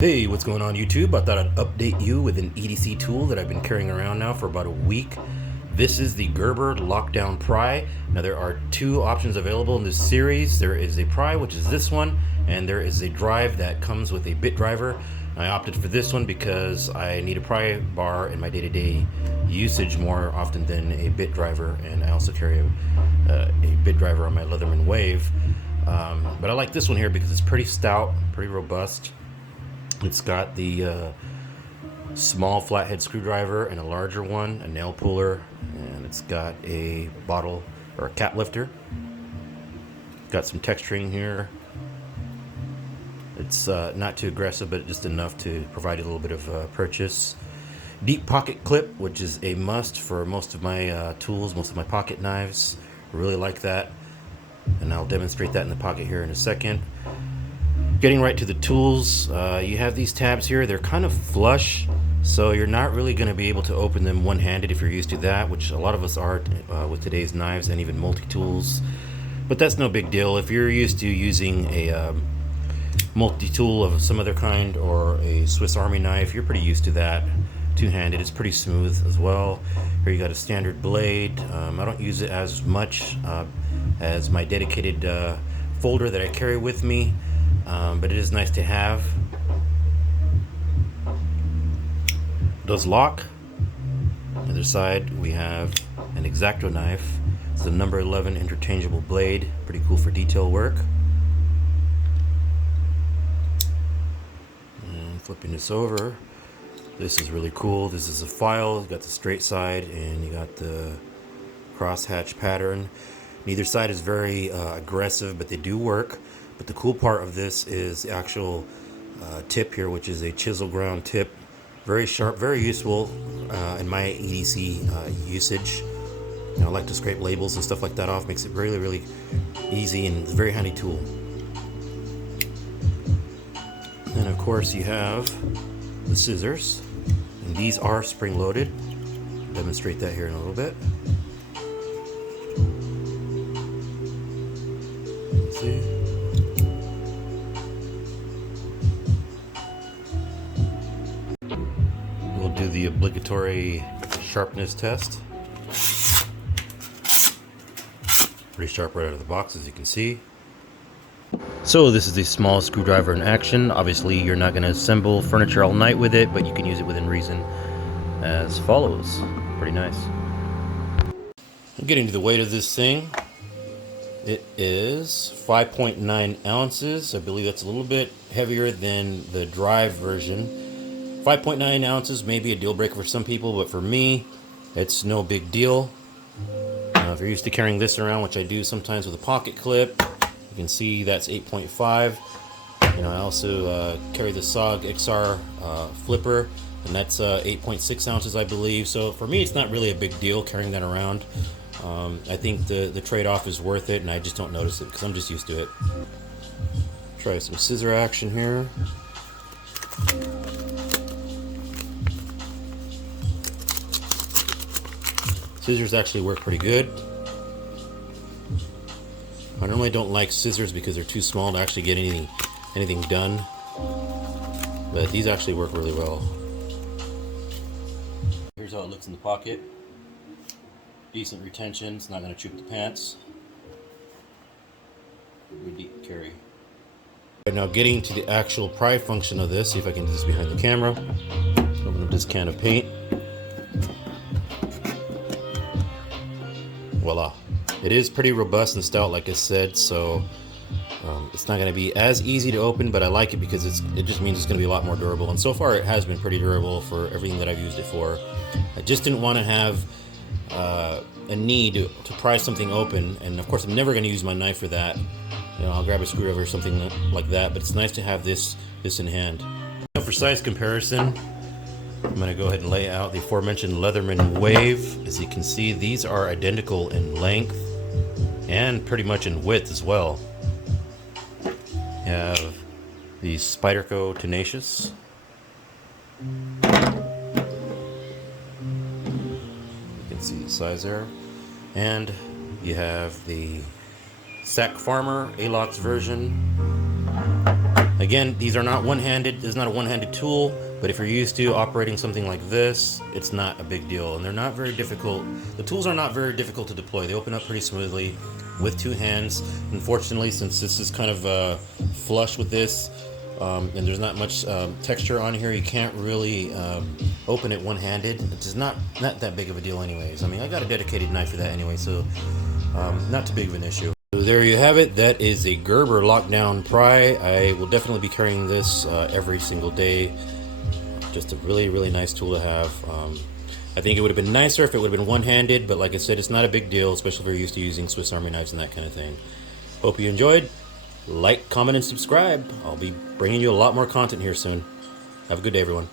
Hey, what's going on YouTube? I thought I'd update you with an EDC tool that I've been carrying around now for about a week. This is the Gerber Lockdown Pry. Now there are two options available in this series. There is a pry, which is this one, and there is a drive that comes with a bit driver. I opted for this one because I need a pry bar in my day-to-day usage more often than a bit driver, and I also carry a bit driver on my Leatherman Wave. But I like this one here because it's pretty stout, pretty robust. It's got the small flathead screwdriver and a larger one, a nail puller, and it's got a bottle or a cap lifter. Got some texturing here. It's not too aggressive, but just enough to provide a little bit of purchase. Deep pocket clip, which is a must for most of my tools, most of my pocket knives. I really like that, and I'll demonstrate that in the pocket here in a second. Getting right to the tools, you have these tabs here. They're kind of flush, so you're not really going to be able to open them one-handed if you're used to that, which a lot of us are with today's knives and even multi-tools. But that's no big deal. If you're used to using a multi-tool of some other kind or a Swiss Army knife, you're pretty used to that. Two-handed, it's pretty smooth as well. Here you got a standard blade. I don't use it as much as my dedicated folder that I carry with me. But it is nice to have. Does lock. On the other side we have an X-Acto knife. It's a number 11 interchangeable blade. Pretty cool for detail work. And flipping this over, this is really cool. This is a file. You got the straight side and you got the crosshatch pattern. Neither side is very aggressive, but they do work. But the cool part of this is the actual tip here, which is a chisel ground tip. Very sharp, very useful in my EDC usage. You know, I like to scrape labels and stuff like that off. Makes it really, really easy, and it's a very handy tool. And of course you have the scissors. And these are spring-loaded. Demonstrate that here in a little bit. Let's see. We'll do the obligatory sharpness test. Pretty sharp right out of the box, as you can see. So this is the small screwdriver in action. Obviously you're not going to assemble furniture all night with it, but you can use it within reason as follows. Pretty nice. Getting to the weight of this thing, it is 5.9 ounces. I believe that's a little bit heavier than the drive version. 5.9 ounces may be a deal breaker for some people, but for me, it's no big deal. If you're used to carrying this around, which I do sometimes with a pocket clip, you can see that's 8.5. You know, I also carry the SOG XR flipper, and that's 8.6 ounces, I believe. So for me, it's not really a big deal carrying that around. I think the trade-off is worth it, and I just don't notice it because I'm just used to it. Try some scissor action here. Scissors actually work pretty good. I normally don't like scissors because they're too small to actually get anything done, but these actually work really well. Here's how it looks in the pocket. Decent retention, it's not going to choke the pants. Good deep carry. Right, now getting to the actual pry function of this, see if I can do this behind the camera. Open up this can of paint. Voila. It is pretty robust and stout, like I said, so it's not going to be as easy to open, but I like it because it just means it's going to be a lot more durable, and so far it has been pretty durable for everything that I've used it for. I just didn't want to have a need to pry something open, and of course I'm never going to use my knife for that. You know, I'll grab a screwdriver or something like that, but it's nice to have this in hand. So for size comparison, I'm going to go ahead and lay out the aforementioned Leatherman Wave. As you can see, these are identical in length and pretty much in width as well. You have the Spyderco Tenacious. You can see the size there. And you have the Sac Farmer Alox version. Again, these are not one-handed. This is not a one-handed tool, but if you're used to operating something like this, it's not a big deal, and they're not very difficult. The tools are not very difficult to deploy. They open up pretty smoothly with 2 hands. Unfortunately, since this is kind of flush with this, and there's not much texture on here, you can't really open it one-handed. It's just not that big of a deal anyways. I mean, I got a dedicated knife for that anyway, so not too big of an issue. So there you have it. That is a Gerber Lockdown Pry. I will definitely be carrying this every single day. Just a really nice tool to have. I think it would have been nicer if it would have been one-handed, but like I said, it's not a big deal, especially if you're used to using Swiss Army knives and that kind of thing. Hope you enjoyed. Like, comment, and subscribe. I'll be bringing you a lot more content here soon. Have a good day, everyone.